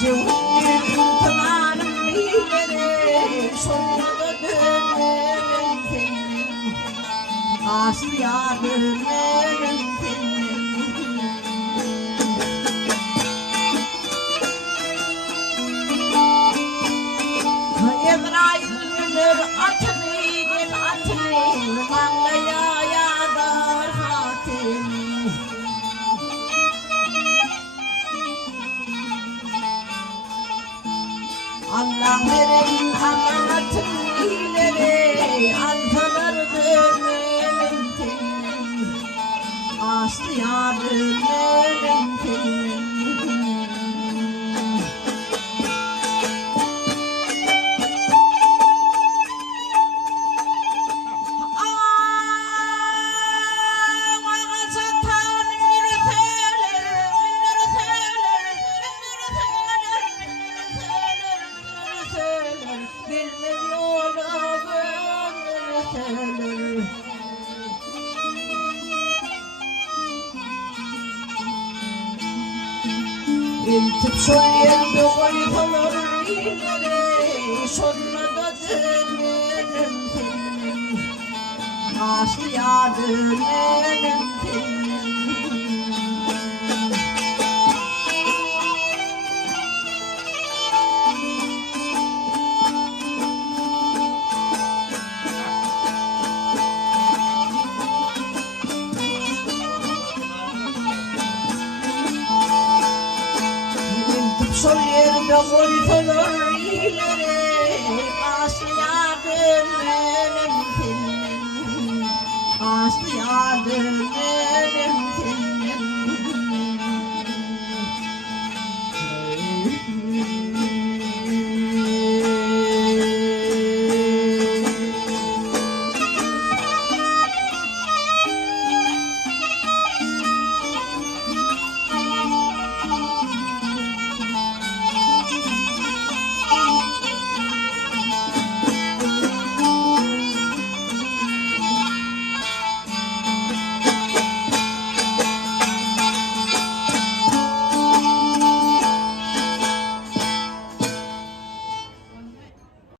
Cevher tananım ileri sonunda dönerim senin Aslıya dönerim senin İbrahim'ler atını gel atını Mangaya yadar hatimi Allah verin amanatın ileri Alfalar dönerim senin Aslıya dönerim senin İltip söyleyen bir koytalar ileri Sonuna dönerim senin Aslıya dönerim senin Sol yerde koytalar ileri Aslıya dönerim senin Aslıya dönerim